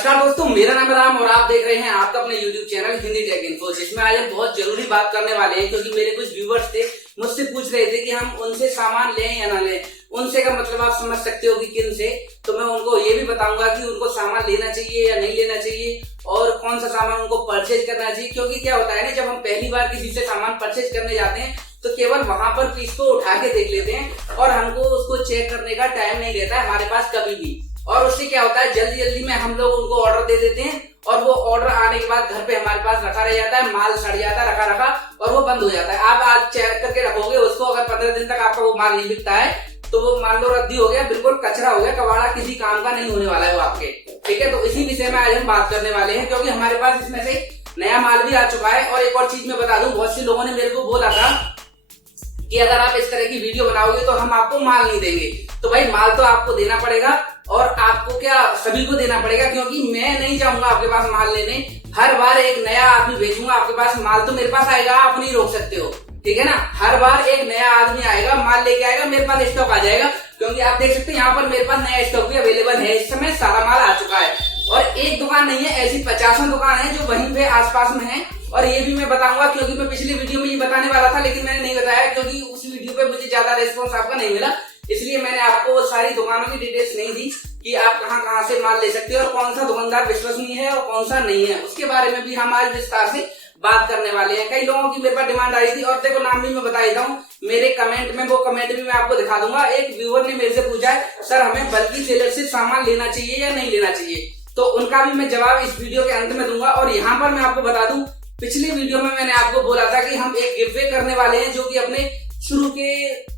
नमस्कार दोस्तों, मेरा नाम है राम और आप देख रहे हैं आपका अपने YouTube channel Hindi take info, जिसमें आज हम बहुत जरूरी बात करने वाले हैं। क्योंकि मेरे कुछ व्यूवर्स थे, मुझसे पूछ रहे थे कि हम उनसे सामान लें या ना लें। उनसे का मतलब आप समझ सकते हो कि किन से। तो मैं उनको ये भी बताऊंगा कि उनको सामान लेना चाहिए या नहीं लेना चाहिए और कौन सा सामान उनको परचेज करना चाहिए। क्योंकि क्या होता है ना, जब हम पहली बार किसी से सामान परचेज करने जाते हैं तो केवल वहां पर पीस को उठा के देख लेते हैं और हमको उसको चेक करने का टाइम नहीं रहता है हमारे पास कभी भी। और उससे क्या होता है, जल्दी जल्दी में हम लोग उनको ऑर्डर दे देते हैं और वो ऑर्डर आने के बाद घर पे हमारे पास रखा रह जाता है, माल सड़ जाता है रखा और वो बंद हो जाता है। आप आज चेक करके रखोगे उसको, अगर 15 दिन तक आपका वो माल नहीं बिकता है तो वो मान लो रद्दी हो गया, बिल्कुल कचरा हो गया, कबाड़ा, किसी काम का नहीं होने वाला है वो आपके। ठीक है, तो इसी विषय में आज हम बात करने वाले हैं। क्योंकि हमारे पास इसमें से नया माल भी आ चुका है। और एक और चीज मैं बता दूं, बहुत से लोगों ने मेरे को बोला था कि अगर आप इस तरह की वीडियो बनाओगे तो हम आपको माल नहीं देंगे। तो भाई माल तो आपको देना पड़ेगा और आपको क्या सभी को देना पड़ेगा। क्योंकि मैं नहीं जाऊंगा आपके पास माल लेने, हर बार एक नया आदमी भेजूंगा आपके पास। माल तो मेरे पास आएगा, आप नहीं रोक सकते हो, ठीक है ना। हर बार एक नया आदमी आएगा, माल लेके आएगा, मेरे पास स्टॉक आ जाएगा। क्योंकि आप देख सकते हैं यहाँ पर मेरे पास नया स्टॉक भी अवेलेबल है। इस समय सारा माल आ चुका है और एक दुकान नहीं है, ऐसी 50 दुकान है जो वहीं पे आसपास में है। और ये भी मैं बताऊंगा, क्योंकि मैं पिछली वीडियो में ये बताने वाला था लेकिन मैंने नहीं बताया, क्योंकि उस वीडियो पे मुझे ज्यादा रेस्पॉन्स आपका नहीं मिला। इसलिए मैंने आपको सारी दुकानों की डिटेल्स नहीं दी कि आप कहां कहां से माल ले सकते हो और कौन सा दुकानदार विश्वसनीय है और कौन सा नहीं है। उसके बारे में भी हम आज विस्तार से बात करने वाले हैं। कई लोगों की मेरे पास डिमांड आई थी और देखो नाम भी मैं बता देता हूँ मेरे कमेंट में, वो कमेंट भी मैं आपको दिखा दूंगा। एक व्यूअर ने मेरे से पूछा है, सर हमें बल्कि सेलर से सामान लेना चाहिए या नहीं लेना चाहिए। तो उनका भी मैं जवाब इस वीडियो के अंत में दूंगा। और यहाँ पर मैं आपको बता दूं, पिछली वीडियो में मैंने आपको बोला था कि हम एक गिव करने वाले हैं, जो कि अपने शुरू के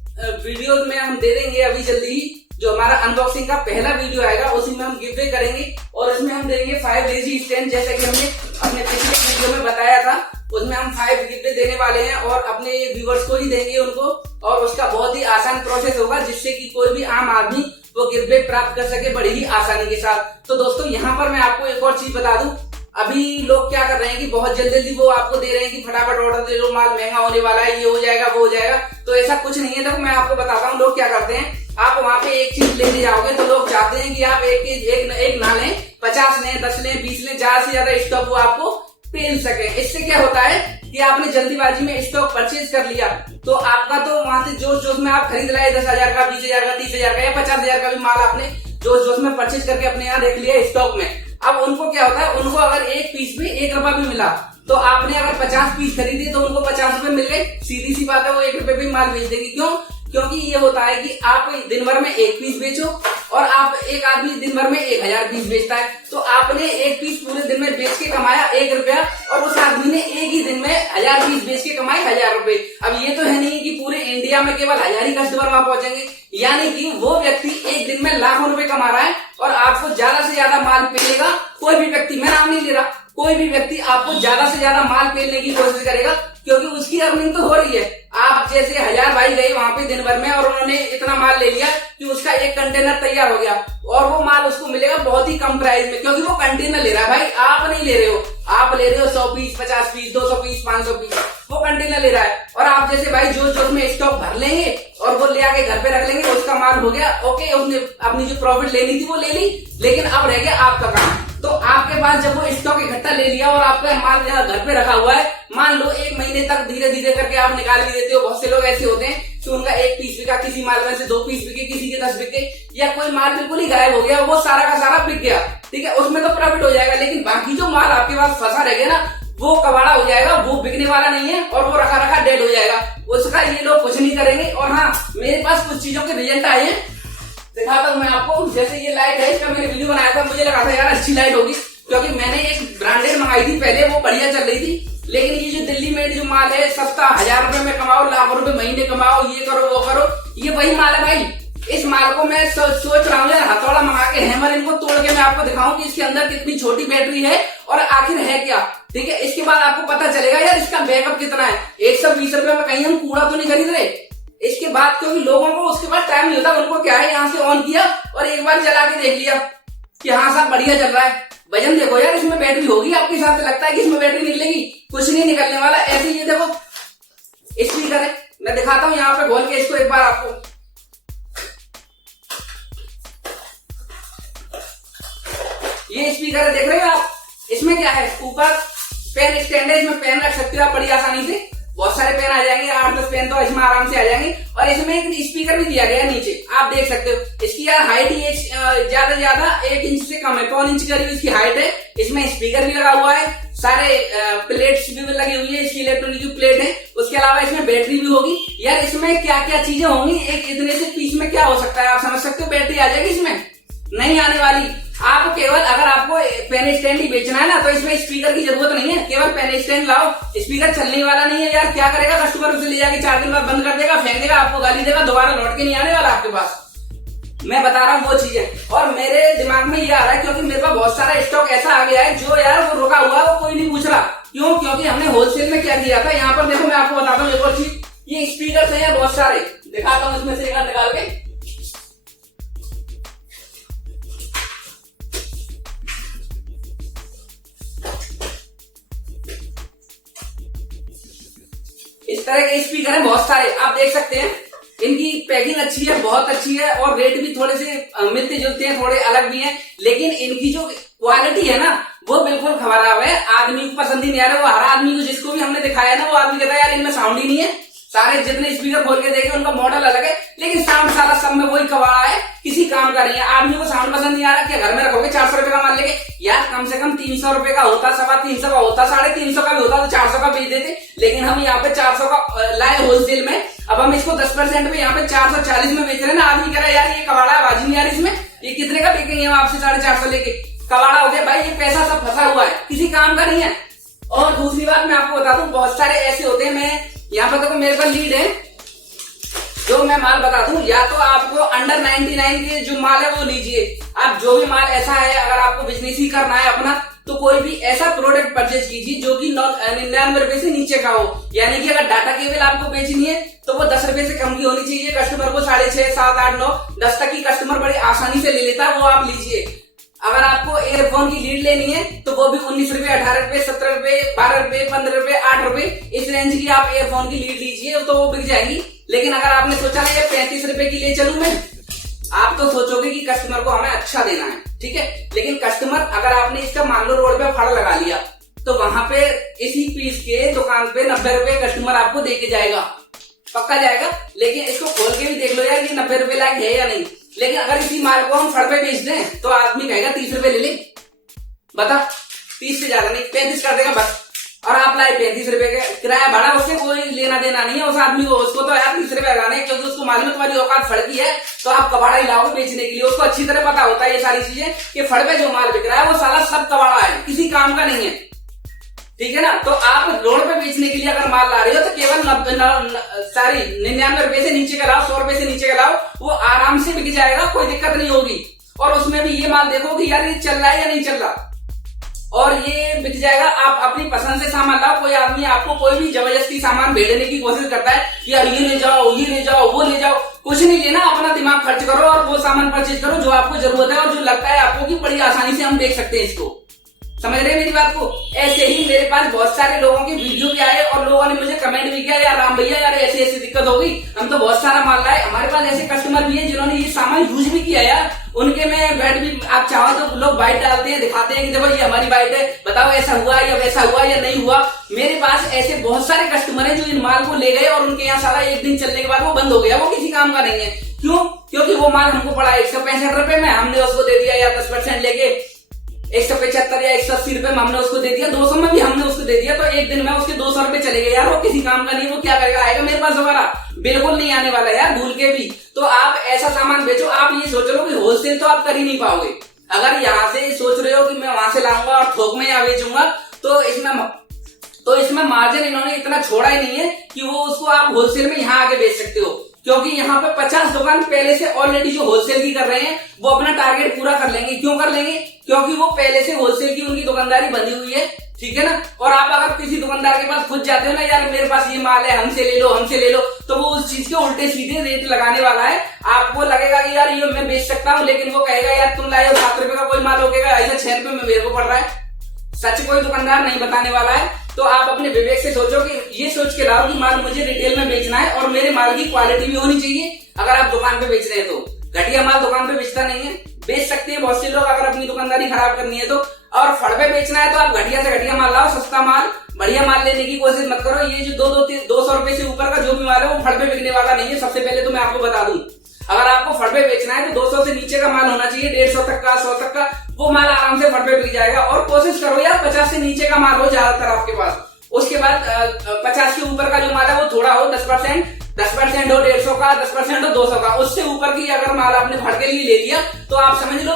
वीडियोस में हम दे देंगे अभी जल्दी ही। जो हमारा अनबॉक्सिंग का पहला वीडियो आएगा उसी में हम गिव करेंगे और उसमें हम देंगे 5 लेजी स्टैंड, जैसे कि हमने अपने पिछले वीडियो में बताया था। उसमें हम 5 गिफ्ट देने वाले हैं और अपने व्यूवर्स को ही देंगे उनको। और उसका बहुत ही आसान प्रोसेस होगा, जिससे कि कोई भी आम आदमी वो गिफ्ट प्राप्त कर सके बड़ी ही आसानी के साथ। तो दोस्तों यहाँ पर मैं आपको एक और चीज बता दूं, अभी लोग क्या कर रहे हैं कि बहुत जल्दी जल्दी वो आपको दे रहे हैं कि फटाफट ऑर्डर दे दो, माल महंगा होने वाला है, ये हो जाएगा वो हो जाएगा। तो ऐसा कुछ नहीं है। देखो मैं आपको बताता हूँ लोग क्या करते हैं। आप वहां पे एक चीज लेने जाओगे तो लोग चाहते हैं कि आप एक ना लें, 50 लें, 10 लें, 20 लें, ज्यादा से ज्यादा स्टॉक वो आपको पेल सके। इससे क्या होता है कि आपने जल्दीबाजी में स्टॉक परचेज कर लिया तो आपका तो वहां से जोश जोश में आप खरीद लाए 10,000 का, 20,000 का, 30,000 का या 50,000 का भी माल आपने जोश जोश में परचेज करके अपने यहाँ रख लिया स्टॉक में। अब उनको क्या होता है, उनको अगर एक पीस में 1 रुपया भी मिला तो आपने अगर 50 पीस खरीदे तो उनको 50 रुपए मिल गए। सीधी सी बात है, वो 1 रुपए भी माल बेच देगी। क्यों? क्योंकि ये होता है कि आप दिन भर में 1 पीस बेचो और आप एक आदमी दिन भर में 1000 पीस बेचता है। तो आपने 1 पीस पूरे दिन में बेच के कमाया 1 रुपया और उस आदमी ने एक ही दिन में 1000 पीस बेच के कमाए 1000 रुपए। अब ये तो है नहीं कि पूरे इंडिया में केवल 1000 ही कस्टमर वहां पहुंचेंगे, यानी कि वो व्यक्ति एक दिन में लाखों रुपए कमा रहा है और आपको ज्यादा से ज्यादा माल पेलेगा। कोई भी व्यक्ति, मैं नाम नहीं ले रहा, कोई भी व्यक्ति आपको ज्यादा से ज्यादा माल पेलने की कोशिश करेगा, क्योंकि उसकी अर्निंग तो हो रही है। आप जैसे 1000 भाई गए वहां पे दिन भर में और उन्होंने इतना माल ले लिया कि उसका एक कंटेनर तैयार हो गया और वो माल उसको मिलेगा बहुत ही कम प्राइस में, क्योंकि वो कंटेनर ले रहा है। भाई आप नहीं ले रहे हो, आप ले रहे हो 100 पीस, 50 पीस, 200 पीस, 500 पीस, वो कंटेनर ले रहा है। और आप जैसे भाई जो में स्टॉक भर लेंगे और वो ले आके घर पे रख लेंगे, उसका माल हो गया ओके, उसने अपनी जो प्रॉफिट लेनी थी वो ले ली, लेकिन अब रह गया आपका काम। तो आपके पास जब वो स्टॉक इकट्ठा ले लिया और आपका माल यहाँ घर पे रखा हुआ है, मान लो 1 महीने तक धीरे धीरे करके आप निकाल भी देते हो। बहुत से लोग ऐसे होते हैं कि उनका 1 पीस बिका, किसी माल में से 2 पीस बिके, किसी के 10 बिके, या कोई माल बिल्कुल ही गायब हो गया, वो सारा का सारा बिक गया। ठीक है, उसमें तो प्रॉफिट हो जाएगा, लेकिन बाकी जो माल आपके पास फंसा रह गया ना, वो कबाड़ा हो जाएगा, वो बिकने वाला नहीं है और वो रखा रखा डेड हो जाएगा। उसका ये लोग कुछ नहीं करेंगे। और हाँ, मेरे पास कुछ चीजों के रिजल्ट आए हैं, दिखाता हूँ मैं आपको। जैसे ये लाइट है, इसका मैंने वीडियो बनाया था, मुझे लगा था यार अच्छी लाइट होगी, क्योंकि मैंने एक ब्रांडेड मंगाई थी पहले, वो बढ़िया चल रही थी। लेकिन ये जो दिल्ली में जो माल है सस्ता, 1000 रुपए में कमाओ, लाखों रुपए महीने कमाओ, ये करो वो करो, ये वही माल है भाई। इस माल को मैं सोच रहा हूँ यार हथौड़ा मंगा के, हैमर, इनको तोड़ के मैं आपको दिखाऊं कि इसके अंदर कितनी छोटी बैटरी है और आखिर है क्या। ठीक है, इसके बाद आपको पता चलेगा यार इसका बैकअप कितना है। 120 रुपए में कहीं हम कूड़ा तो नहीं खरीद रहे। इसके बाद क्योंकि लोगों को उसके बाद टाइम नहीं होता, उनको क्या है, यहाँ से ऑन किया और एक बार चला के देख लिया कि हाँ साहब बढ़िया चल रहा है। वजन देखो यार, इसमें बैटरी होगी, आपके हिसाब से लगता है कि इसमें बैटरी निकलेगी? कुछ नहीं निकलने वाला। ऐसे ये देखो स्पीकर है, मैं दिखाता हूँ यहाँ पे खोल के इसको एक बार आपको। ये स्पीकर देख रहे हो आप, इसमें क्या है, ऊपर पेन स्टैंड है, इसमें पेन रख सकते हो आप बड़ी आसानी से। बहुत सारे पेन आ जाएंगे, 8-10 पेन तो इसमें आराम से आ जाएंगे। और इसमें एक स्पीकर भी दिया गया है नीचे, आप देख सकते हो। इसकी यार हाइट ही ज्यादा 1 इंच से कम है, 1.25 इंच करीब इसकी हाइट है। इसमें स्पीकर भी लगा हुआ है, सारे प्लेट्स भी लगी हुई है, इसकी इलेक्ट्रॉनिक जो प्लेट है। उसके अलावा इसमें बैटरी भी होगी। यार इसमें क्या क्या चीजें होंगी, एक इतने से पीस में क्या हो सकता है, आप समझ सकते हो। बैटरी आ जाएगी इसमें, नहीं आने वाली। आप केवल अगर आपको पेन स्टैंड ही बेचना है ना, तो इसमें स्पीकर की जरूरत नहीं है, केवल पेन स्टैंड लाओ। स्पीकर चलने वाला नहीं है यार, क्या करेगा कस्टमर, उसे ले जाके 4 दिन बाद बंद कर देगा, फेंक देगा, आपको गाली देगा, दोबारा लौट के नहीं आने वाला आपके पास। मैं बता रहा हूँ वो चीजें। और मेरे दिमाग में ये आ रहा है क्योंकि मेरे पास बहुत सारा स्टॉक ऐसा आ गया है जो यार वो रुका हुआ है, वो कोई नहीं पूछ रहा। क्यों? क्योंकि हमने होलसेल में क्या किया था। यहाँ पर देखो, मैं आपको बताता हूँ एक और चीज। ये स्पीकर है बहुत सारे, दिखाता हूँ इसमें से एक निकाल के। इस तरह के स्पीकर हैं बहुत सारे, आप देख सकते हैं। इनकी पैकिंग अच्छी है, बहुत अच्छी है, और रेट भी थोड़े से मिलते जुलते हैं, थोड़े अलग भी हैं। लेकिन इनकी जो क्वालिटी है ना, वो बिल्कुल खराब है। आदमी को पसंद ही नहीं आ रहा। वो हर आदमी को जिसको भी हमने दिखाया ना, वो आदमी कहता है यार इनमें साउंड ही नहीं है। सारे जितने स्पीकर खोल के देखे उनका मॉडल अलग है, लेकिन साउंड सारा सब में वही कबाड़ा है, किसी काम का नहीं है। आदमी को साउंड पसंद नहीं आ रहा, क्या घर में रखोगे 400 रुपए का माल लेके? यार कम से कम 300 रुपए का होता, 325 का होता, 350 का भी होता तो 400 का बेच देते। लेकिन हम यहाँ पे 400 का लाए होलसेल में। अब हम इसको 10% पे यहाँ पे 440 में बेच रहे हैं ना। आदमी कह रहा है यार ये कबाड़ा है, बाजी नहीं आ रही इसमें, ये कितने का बेचेंगे हम आपसे? 450 लेके कबाड़ा हो गया भाई। ये पैसा सब फंसा हुआ है, किसी काम का नहीं है। और दूसरी बात मैं आपको बता दूं, बहुत सारे ऐसे होते हैं, मैं यहाँ पर देखो मेरे पास लीड है, जो मैं माल बता दूं, या तो आपको अंडर 99 के जो माल है वो लीजिए। आप जो भी माल ऐसा है, अगर आपको बिजनेस ही करना है अपना, तो कोई भी ऐसा प्रोडक्ट परचेज कीजिए जो कि 99 रुपए से नीचे का हो। यानी कि अगर डाटा केबल आपको बेचनी है तो वो 10 रुपए से कम की होनी चाहिए। कस्टमर को 6.5, 7, 8, 9, 10 तक की कस्टमर बड़ी आसानी से ले लेता है, वो आप लीजिए। अगर आपको एयरफोन की लीड लेनी है तो वो भी 19 रुपए, 18 रुपए, 17 रुपए, 12 रुपए, 15 रुपए, 8 रुपए, इस रेंज की आप एयरफोन की लीड लीजिए, तो वो बिक जाएगी। लेकिन अगर आपने सोचा ना ये 35 रुपए की ले चलूं मैं, आप तो सोचोगे कि कस्टमर को हमें अच्छा देना है, ठीक है। लेकिन कस्टमर, अगर आपने इसका मान लो रोड पे फड़ लगा लिया, तो वहां पे इसी पीस के दुकान पे 90 रुपए कस्टमर आपको दे के जाएगा, पक्का जाएगा। लेकिन इसको खोल के भी देख लो यार, ये 90 रुपए लायक है या नहीं। लेकिन अगर इसी माल को हम फड़ पे बेच दें तो आदमी कहेगा 30 रुपए ले ले, बता 30 से ज्यादा नहीं, 35 कर देगा बस। और आप लाए 35 रुपए का किराया भाड़ा, उससे कोई लेना देना नहीं है उस आदमी को। उसको तो यार 30 रुपए लगाने, क्योंकि उसको मालूम है तुम्हारी औकात फड़की है, तो आप कबाड़ा ही लाओगे बेचने के लिए। उसको अच्छी तरह पता होता है ये सारी चीजें कि फड़ पे जो माल बिक रहा है वो सारा सब कबाड़ा है, किसी काम का नहीं है, ठीक है ना। तो आप रोड पे बेचने के लिए अगर माल ला रहे हो तो केवल 99 रुपए से नीचे का लाओ, 100 रुपए से नीचे का लाओ, वो आराम से बिक जाएगा, कोई दिक्कत नहीं होगी। और उसमें भी ये माल देखो कि यार ये चल रहा है या नहीं चल रहा, और ये बिक जाएगा। आप अपनी पसंद से सामान लाओ। कोई आदमी आपको कोई भी जबरदस्ती सामान भेजने की कोशिश करता है कि यार ये ले जाओ, ये ले जाओ, वो ले जाओ, कुछ नहीं लेना, अपना दिमाग खर्च करो और वो सामान परचेज करो जो आपको जरूरत है और जो लगता है आपको कि बड़ी आसानी से हम देख सकते हैं इसको। समझ रहे हैं मेरी बात को? ऐसे ही मेरे पास बहुत सारे लोगों के वीडियो भी आए और लोगों ने मुझे कमेंट भी किया, यार राम भैया यार ऐसी ऐसी दिक्कत हो गई, हम तो बहुत सारा माल लाए। हमारे पास ऐसे कस्टमर भी हैं जिन्होंने ये सामान यूज भी किया यार, उनके में बैठ भी, आप चाहो तो लोग बाइट डालते हैं, दिखाते हैं कि देखो ये हमारी बाइट है, बताओ ऐसा हुआ या वैसा हुआ या नहीं हुआ। मेरे पास ऐसे बहुत सारे कस्टमर हैं जो इन माल को ले गए और उनके यहाँ सारा एक दिन चलने के बाद वो बंद हो गया, वो किसी काम का नहीं है। क्यों? क्योंकि वो माल हमको पड़ा 165 रुपए में, हमने उसको दे दिया यार 10% लेके 175 या 180 रुपए में हमने उसको दे दिया, 200 में भी हमने उसको दे दिया, तो एक दिन में उसके 200 रुपए चले गए यार, वो किसी काम का नहीं। वो क्या करेगा? आएगा मेरे पास दोबारा? बिल्कुल नहीं आने वाला यार, भूल के भी। तो आप ऐसा सामान बेचो। आप ये सोच रहे हो कि होलसेल तो आप कर ही नहीं पाओगे। अगर यहाँ से सोच रहे हो कि मैं वहां से लाऊंगा और थोक में यहाँ बेचूंगा, तो इसमें मार्जिन इन्होंने इतना छोड़ा ही नहीं है कि वो उसको आप होलसेल में यहाँ आके बेच सकते हो। क्योंकि यहाँ पे 50 दुकान पहले से ऑलरेडी जो होलसेल की कर रहे हैं वो अपना टारगेट पूरा कर लेंगे। क्यों कर लेंगे? क्योंकि वो पहले से होलसेल की उनकी दुकानदारी बंधी हुई है, ठीक है ना। और आप अगर किसी दुकानदार के पास खुद जाते हो ना, यार मेरे पास ये माल है, हमसे ले लो, हमसे ले लो, तो वो उस चीज के उल्टे सीधे रेट लगाने वाला है। आपको लगेगा कि यार ये मैं बेच सकता हूँ, लेकिन वो कहेगा यार तुम लाए हो 7 रुपए का कोई माल होगा, ऐसा 6 रुपए में मेरे को पड़ रहा है। सच कोई दुकानदार नहीं बताने वाला है। तो आप अपने विवेक से सोचो कि ये सोच के लाओ कि माल मुझे रिटेल में बेचना है और मेरे माल की क्वालिटी भी होनी चाहिए। अगर आप दुकान पे बेच रहे हैं तो घटिया माल दुकान पे बेचता नहीं है, बेच सकते हैं बहुत से लोग अगर अपनी दुकानदारी खराब करनी है तो। और फड़वे बेचना है तो आप घटिया से घटिया माल लाओ, सस्ता माल, बढ़िया माल लेने की कोशिश मत करो। ये जो 200 रुपए से ऊपर का जो भी माल है वो फड़वे बिकने वाला नहीं है। सबसे पहले तो मैं आपको बता दूं, अगर आपको फड़वे बेचना है तो 200 से नीचे का माल होना चाहिए, 150 तक का, 100 तक का, वो माल आराम से फड़वे बिक जाएगा। और कोशिश करो यार 50 से नीचे का माल हो ज्यादातर आपके पास। उसके बाद 50 के ऊपर का जो माल है वो थोड़ा हो, 10% हो 150 का, 10% हो 200 का। उससे ऊपर की अगर माल आपने फड़ के लिए ले लिया तो आप समझ लो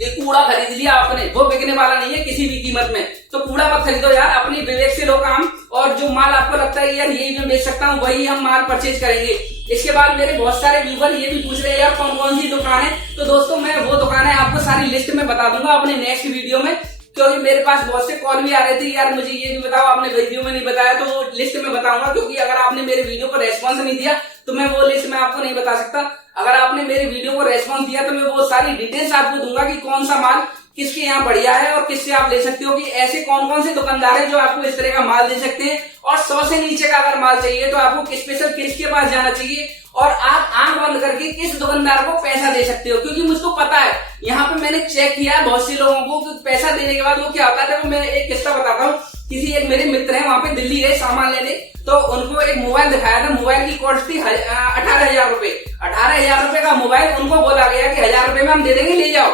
एक कूड़ा खरीद लिया आपने, वो बिकने वाला नहीं है किसी भी कीमत में। तो कूड़ा मत खरीदो यार, अपनी विवेक से लो काम। और जो माल आपको लगता है यार यही मैं बेच सकता हूँ, वही हम माल परचेज करेंगे। इसके बाद मेरे बहुत सारे व्यूवर ये भी पूछ रहे हैं यार कौन कौन सी दुकान है। तो दोस्तों मैं वो दुकानें आपको सारी लिस्ट में बता दूंगा अपने नेक्स्ट वीडियो में, क्योंकि मेरे पास बहुत से कॉल भी आ रहे थे यार मुझे ये भी बताओ, आपने वीडियो में नहीं बताया। तो वो लिस्ट में बताऊंगा, क्योंकि अगर आपने मेरे वीडियो को रेस्पॉन्स नहीं दिया तो मैं वो लिस्ट में आपको नहीं बता सकता। अगर आपने मेरे वीडियो को रेस्पॉन्स दिया तो मैं वो सारी डिटेल्स आपको दूंगा कि कौन सा माल किसके यहाँ बढ़िया है और किससे आप ले सकते हो, कि ऐसे कौन कौन से दुकानदार है जो आपको इस तरह का माल दे सकते हैं। और 100 से नीचे का अगर माल चाहिए तो आपको स्पेशल किसके पास जाना चाहिए और आप आंख बंद करके किस दुकानदार को पैसा दे सकते हो। क्योंकि मुझको पता है, यहाँ पे मैंने चेक किया है बहुत से लोगों को कि पैसा देने के बाद वो क्या होता है। मैं एक किस्सा बताता हूँ। किसी एक मेरे मित्र हैं, वहां पे दिल्ली गए सामान लेने, तो उनको एक मोबाइल दिखाया था। मोबाइल की कॉस्ट थी 18,000 रुपए। 18,000 रुपए का मोबाइल उनको बोला गया कि 1,000 रुपए में हम दे देंगे, ले जाओ।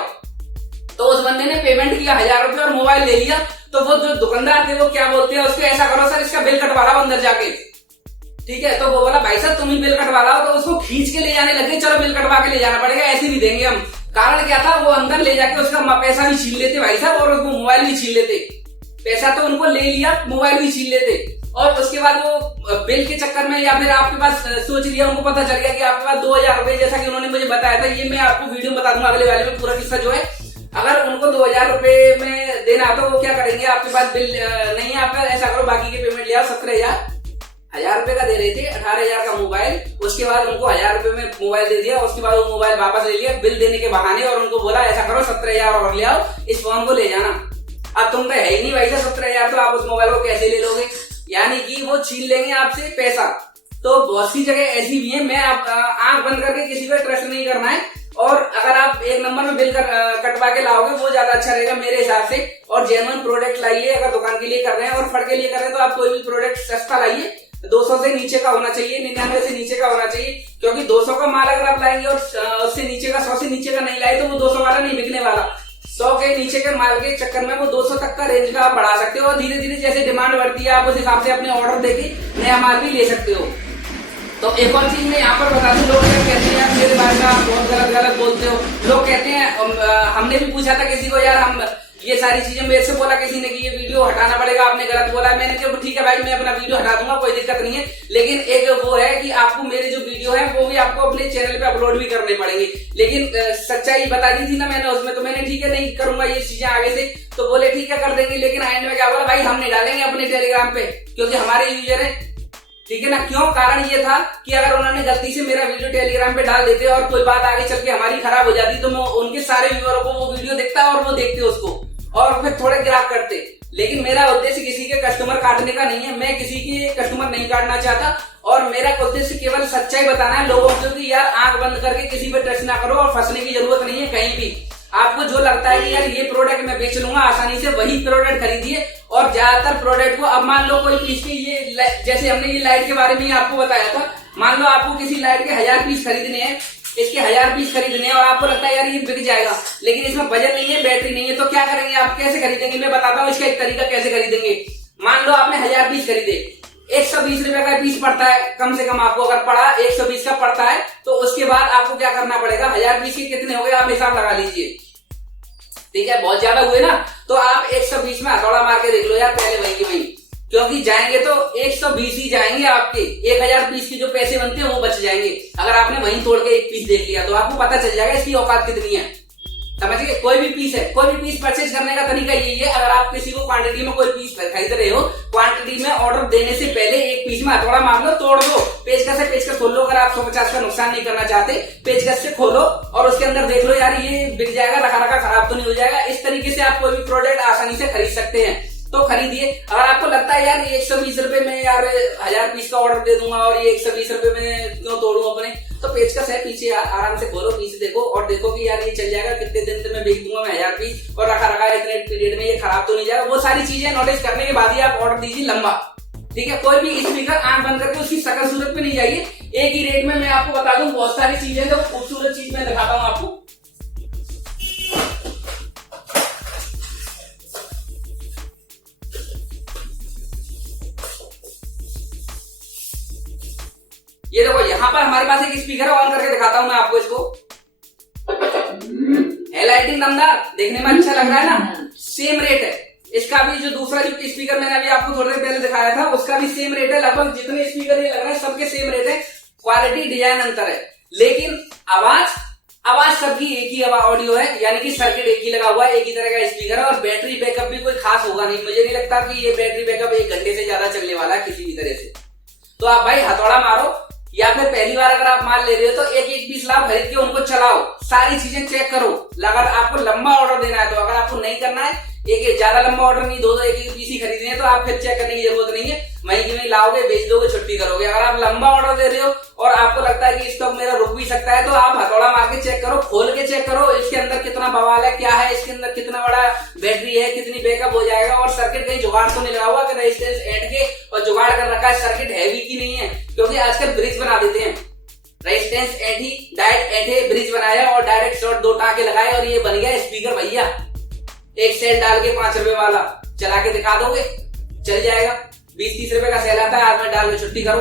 तो उस बंदे ने पेमेंट किया 1,000 रुपए और मोबाइल ले लिया। तो वो जो दुकानदार थे वो क्या बोलते हैं उसको, ऐसा करो सर इसका बिल कटवा लाओ अंदर जाके, ठीक है। तो वो बोला भाई साहब तुम ही बिल कटवा लाओ। तो उसको खींच के ले जाने लगे, चलो बिल कटवा के ले जाना पड़ेगा, ऐसे भी देंगे हम। कारण क्या था, वो अंदर ले जाके उसका पैसा भी छीन लेते भाई साहब, और उसको मोबाइल भी छीन लेते। पैसा तो उनको ले लिया, मोबाइल भी छीन लेते। और उसके बाद वो बिल के चक्कर में, या फिर आपके पास सोच लिया, उनको पता चल गया कि आपके पास 2,000 रुपए, जैसा कि उन्होंने मुझे बताया था, ये मैं आपको वीडियो में बता दूंगा अगले वाले में पूरा किस्सा जो है। अगर उनको 2,000 रुपए में देना तो वो क्या करेंगे, आपके पास बिल नहीं है आपका, ऐसा करो बाकी के पेमेंट ले आओ। 17,000 रुपए का दे रहे थे, 18,000 का मोबाइल। उसके बाद उनको 1,000 रुपए में मोबाइल दे दिया। उसके बाद वो मोबाइल वापस ले लिया बिल देने के बहाने, और उनको बोला ऐसा करो 17,000 और ले आओ, इस फोन को ले जाना। अब तुम पे है ही नहीं भाई साहब 17,000, तो आप उस मोबाइल को कैसे ले लोगे। यानी कि वो छीन लेंगे आपसे पैसा। तो बहुत सी जगह ऐसी भी है। मैं आंख बंद करके किसी पे ट्रस्ट नहीं करना है। और अगर आप एक नंबर में बिल कटवा के लाओगे वो ज्यादा अच्छा रहेगा मेरे हिसाब से। और जेन्युइन प्रोडक्ट लाइए, अगर दुकान के लिए कर रहे हैं और फड़ के लिए कर रहे हैं तो आप कोई भी प्रोडक्ट सस्ता लाइए, 200 से नीचे का होना चाहिए, 99 से नीचे का होना चाहिए। क्योंकि 200 का माल अगर आप लाएंगे और उससे नीचे का, 100 से नीचे का नहीं लाए तो वो 200 वाला नहीं बिकने वाला। 100 के नीचे के माल के चक्कर में वो 200 तक का रेंज का आप बढ़ा सकते हो, और धीरे धीरे जैसे डिमांड बढ़ती है आप उस हिसाब से अपने ऑर्डर देके नया माल भी ले सकते हो। तो एक और चीज मैं यहाँ पर बता दूं, लोग क्या कहते हैं यार मेरे बारे में आप बहुत गलत बोलते हो। लोग कहते हैं, हमने भी पूछा था किसी को, यार हम ये सारी चीजें मेरे से बोला किसी ने कि ये वीडियो हटाना पड़ेगा, आपने गलत बोला है। मैंने कहा ठीक है भाई मैं अपना वीडियो हटा दूंगा, कोई दिक्कत नहीं है। लेकिन एक वो है कि आपको मेरे जो वीडियो है वो भी आपको अपने चैनल पे अपलोड भी करने पड़ेंगे। लेकिन सच्चाई बता दी थी ना मैंने उसमें, तो मैंने ठीक है नहीं करूंगा ये चीजें आगे से। तो बोले ठीक है कर देंगे, लेकिन एंड में क्या बोला भाई हम नहीं डालेंगे अपने टेलीग्राम पे, क्योंकि हमारे यूजर है, ठीक है ना। क्यों, कारण ये था कि अगर उन्होंने गलती से मेरा वीडियो टेलीग्राम पे डाल देते और कोई बात आगे चल के हमारी खराब हो जाती तो उनके सारे व्यूअरों को वो वीडियो दिखता और वो देखते उसको और फिर थोड़े ग्राहक करते। लेकिन मेरा उद्देश्य किसी के कस्टमर काटने का नहीं है, मैं किसी के कस्टमर नहीं काटना चाहता। और मेरा उद्देश्य केवल सच्चाई बताना है लोगों को कि यार आंख बंद करके किसी पे ट्रस्ट ना करो, और फंसने की जरूरत नहीं है कहीं भी। आपको जो लगता है कि यार ये प्रोडक्ट मैं बेच लूंगा आसानी से, वही प्रोडक्ट खरीदिए। और ज्यादातर प्रोडक्ट को, अब मान लो कोई पीस के ये, जैसे हमने ये लाइट के बारे में आपको बताया था, मान लो आपको किसी लाइट के 1000 पीस खरीदने हैं, इसके 1000 पीस खरीदने हैं और आपको लगता है यार ये बिक जाएगा, लेकिन इसमें वजन नहीं है, बैटरी नहीं है, तो क्या करेंगे आप, कैसे खरीदेंगे। मैं बताता हूँ इसका एक तरीका कैसे खरीदेंगे। मान लो आपने 1000 पीस खरीदे, 120 रुपए का पीस पड़ता है कम से कम, आपको अगर पड़ा 120 का पड़ता है तो उसके बाद आपको क्या करना पड़ेगा, 1000 पीस के कितने हो गए आप हिसाब लगा लीजिए, ठीक है। बहुत ज्यादा हुए ना, तो आप 120 में हथौड़ा मार के देख लो यार पहले वही की वही, क्योंकि जाएंगे तो 120 ही जाएंगे आपके, 1000 पीस के जो पैसे बनते हैं वो बच जाएंगे। अगर आपने वहीं तोड़ के एक पीस देख लिया तो आपको पता चल जाएगा इसकी औकात कितनी है, समझिए। कोई भी पीस है, कोई भी पीस परचेज करने का तरीका यही है। अगर आप किसी को क्वांटिटी में कोई पीस खरीद रहे हो, क्वांटिटी में ऑर्डर देने से पहले एक पीस में हथौड़ा मार लो, तोड़ दो, पेचकस से पेचकस खोल लो। अगर आप 150 का नुकसान नहीं करना चाहते, पेचकस से खोलो और उसके अंदर देख लो यार ये बिक जाएगा, रखा रखा खराब तो नहीं हो जाएगा। इस तरीके से आप कोई भी प्रोडक्ट आसानी से खरीद सकते हैं, तो खरीदिए। अगर आपको लगता है यार 120 रुपए में यार 1000 पीस का ऑर्डर दे दूंगा और ये 120 रुपए में क्यों तोड़ूं अपने, तो पेचकस है पीछे यार, आराम से खोलो, पीछे देखो और देखो कि यार ये चल जाएगा, कितने दिन में बेच दूंगा मैं 1000 पीस, और रखा रखा इतने पीरियड में ये खराब तो नहीं जाएगा। वो सारी चीजें नोटिस करने के बाद ही आप ऑर्डर दीजिए लंबा, ठीक है। कोई भी स्पीकर आंख बंद करके उसकी शकल सूरत पे नहीं जाइए। एक ही रेट में मैं आपको बता दूं, बहुत सारी चीजें, तो खूबसूरत चीज मैं दिखाता हूं आपको। ये देखो यहाँ पर हमारे पास एक स्पीकर ऑन करके दिखाता हूं मैं आपको इसको। है लाइटिंग दमदार, देखने में अच्छा लग रहा है ना। सेम रेट है इसका भी, जो दूसरा जो स्पीकर मैंने अभी आपको थोड़ी देर पहले दिखाया था उसका भी सेम रेट है। लगभग जितने स्पीकर ये लग रहे हैं सबके सेम रेट है। क्वालिटी डिजाइन अंतर है, लेकिन आवाज सबकी एक ही ऑडियो है, यानी कि सर्किट एक ही लगा हुआ है, एक ही तरह का स्पीकर है। और बैटरी बैकअप भी कोई खास होगा नहीं, मुझे नहीं लगता कि ये बैटरी बैकअप 1 घंटे से ज्यादा चलने वाला है किसी भी तरह से। तो आप भाई हथौड़ा मारो, या फिर पहली बार अगर आप माल ले रहे हो तो एक पीस लाओ, खरीद के उनको चलाओ, सारी चीजें चेक करो। अगर आपको लंबा ऑर्डर देना है, तो अगर आपको नहीं करना है, एक ज्यादा लंबा ऑर्डर नहीं, 2 एक पीस ही खरीदने हैं, तो आप फिर चेक करने की जरूरत नहीं है। वहीं की वहीं लाओगे, बेच दोगे, छुट्टी करोगे। अगर आप लंबा ऑर्डर दे रहे हो और आपको लगता है कि स्टॉक मेरा रुक भी सकता है, तो आप हथौड़ा मार के चेक करो, खोल के चेक करो इसके अंदर कितना बवाल है, क्या है इसके अंदर, कितना बड़ा बैटरी है, कितनी बैकअप हो जाएगा, और सर्किट कहीं जुगाड़ तो नहीं लगा हुआ कि रेजिस्टेंस ऐड के और जुगाड़ कर रखा है, सर्किट हैवी की नहीं है। क्योंकि आजकल ब्रिज बना देते हैं, रेजिस्टेंस ऐठी, डायरेक्ट ऐठे ब्रिज बनाया और डायरेक्ट शॉर्ट 2 टाके लगाए और ये बन गया स्पीकर भैया। एक सेल डाल के 5 रुपए वाला चला के दिखा दोगे, चल जाएगा। 20-30 रुपए का सेल आता है, आज में डाल के छुट्टी करो।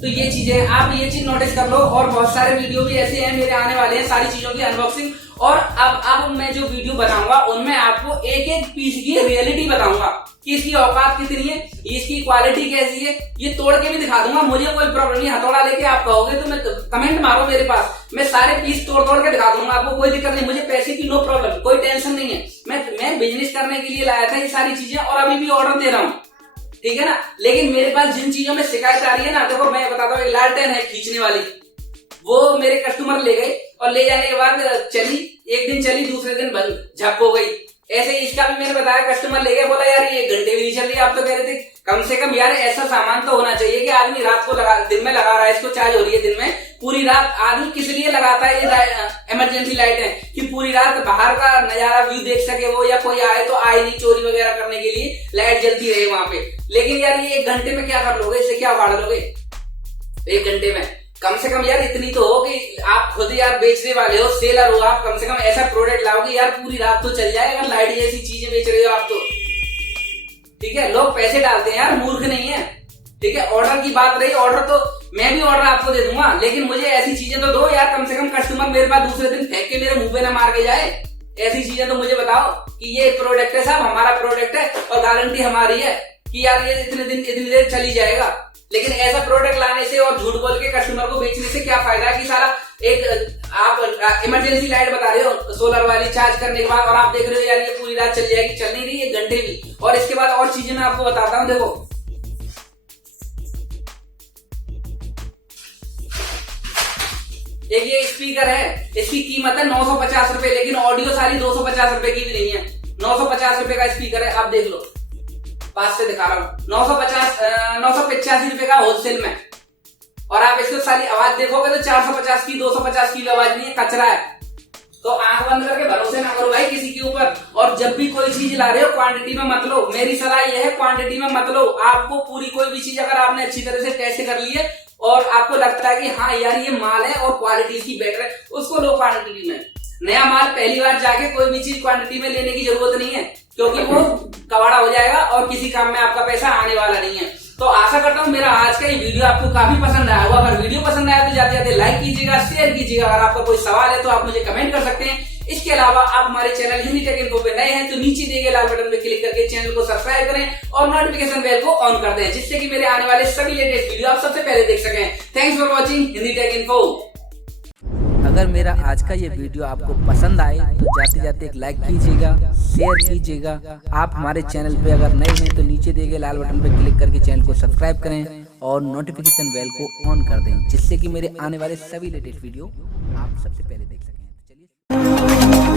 तो ये चीजें आप ये चीज नोटिस कर लो। और बहुत सारे वीडियो भी ऐसे हैं मेरे आने वाले हैं, सारी चीजों की अनबॉक्सिंग। और अब मैं जो वीडियो बनाऊंगा उनमें आपको एक पीस की रियलिटी बताऊंगा कि इसकी औकात कितनी है, इसकी क्वालिटी कैसी है, ये तोड़ के भी दिखा दूंगा। मुझे कोई प्रॉब्लम नहीं, हथौड़ा लेके आप कहोगे तो मैं कमेंट मारो मेरे पास, मैं सारे पीस तोड़ के दिखा दूंगा आपको, कोई दिक्कत नहीं। मुझे पैसे की नो प्रॉब्लम, कोई टेंशन नहीं है। मैं बिजनेस करने के लिए लाया था ये सारी चीजें, और अभी भी ऑर्डर दे रहा हूँ, ठीक है ना। लेकिन मेरे पास जिन चीजों में शिकायत आ रही है ना, देखो मैं बताता हूँ, एक लालटेन है खींचने वाली, वो मेरे कस्टमर ले गए और ले जाने के बाद चली, एक दिन चली, दूसरे दिन बंद, झप हो गई। ऐसे इसका भी मैंने बताया, कस्टमर ले गए, बोला यार ये 1 घंटे भी नहीं चल रही। आप तो कह रहे थे कम से कम यार ऐसा सामान तो होना चाहिए कि आदमी रात को दिन में लगा रहा है, इसको चार्ज हो रही है दिन में, पूरी रात आदमी किस लिए लगाता है ये इमरजेंसी लाइट है, कि पूरी रात बाहर का नजारा व्यू देख सके वो, या कोई आए तो आए नहीं, चोरी वगैरह करने के लिए लाइट जलती रहे वहां पे। लेकिन यार ये 1 घंटे में क्या कर लोगे, इससे क्या उखाड़ लोगे 1 घंटे में? कम से कम यार इतनी तो हो कि आप खुद यार बेचने वाले हो, सेलर हो आप, कम से कम ऐसा प्रोडक्ट लाओगे यार पूरी रात तो चल जाए। अगर लाइट जैसी चीजें बेच रहे हो आप तो ठीक है, लोग पैसे डालते हैं यार, मूर्ख नहीं है, ठीक है। ऑर्डर की बात रही, ऑर्डर तो मैं भी ऑर्डर आपको दे दूंगा, लेकिन मुझे ऐसी चीजें तो दो यार, कम से कम कस्टमर मेरे पास दूसरे दिन फेंक के मेरे मुंह पे ना मार के जाए। ऐसी चीजें तो मुझे बताओ कि ये प्रोडक्ट है साहब, हमारा प्रोडक्ट है और गारंटी हमारी है कि यार ये इतने दिन इतनी देर चली जाएगा। लेकिन ऐसा प्रोडक्ट लाने से और झूठ बोल के कस्टमर को बेचने से क्या फायदा है कि सारा एक आप इमरजेंसी लाइट बता रहे हो सोलर वाली, चार्ज करने के बाद, और आप देख रहे हो यार ये पूरी रात चल जाएगी, चल नहीं रही 1 घंटे भी। और इसके बाद और चीजें मैं आपको बताता हूँ, देखो एक ये स्पीकर है, इसकी कीमत है 950 रुपए, लेकिन ऑडियो सारी 250 रुपए की भी नहीं है। 950 रुपए का स्पीकर है, आप देख लो, पास से दिखा रहा हूँ, 985 रुपए का होलसेल में। और आप इसको सारी आवाज देखोगे तो 450 की 250 की आवाज नहीं है, कचरा है। तो आंख बंद करके भरोसे ना करो भाई किसी के ऊपर। और जब भी कोई चीज ला रहे हो क्वांटिटी में मत लो, मेरी सलाह यह है क्वांटिटी में मत लो। आपको पूरी कोई भी चीज अगर आपने अच्छी तरह से टेस्ट कर ली है और आपको लगता है कि हाँ यार ये माल है और क्वालिटी इसकी बेटर है, उसको लो क्वांटिटी में। नया माल पहली बार जाके कोई भी चीज क्वांटिटी में लेने की जरूरत नहीं है, क्योंकि वो कबाड़ा हो जाएगा और किसी काम में आपका पैसा आने वाला नहीं है। तो आशा करता हूँ मेरा आज का ये वीडियो आपको काफी पसंद आया होगा। अगर वीडियो पसंद आया तो जाते जाते लाइक कीजिएगा, शेयर कीजिएगा। अगर आपका कोई सवाल है तो आप मुझे कमेंट कर सकते हैं। इसके अलावा आप हमारे चैनल हिंदी टेक इन्फो पे नए हैं तो नीचे दिए गए लाल बटन पे क्लिक करके चैनल को सब्सक्राइब करें और नोटिफिकेशन बेल को ऑन कर दें, जिससे कि मेरे आने वाले सभी लेटेस्ट वीडियो आप सबसे पहले देख सकें। Thanks for watching Hindi take info. अगर मेरा आज का ये वीडियो आपको पसंद आए तो जाते जाते एक लाइक कीजिएगा, शेयर कीजिएगा। आप हमारे चैनल पे अगर नए हैं तो नीचे दिए गए लाल बटन पर क्लिक करके चैनल को सब्सक्राइब करें और नोटिफिकेशन बेल को ऑन कर दें, जिससे कि मेरे आने वाले सभी लेटेस्ट वीडियो आप सबसे पहले देख सकें। चलिए।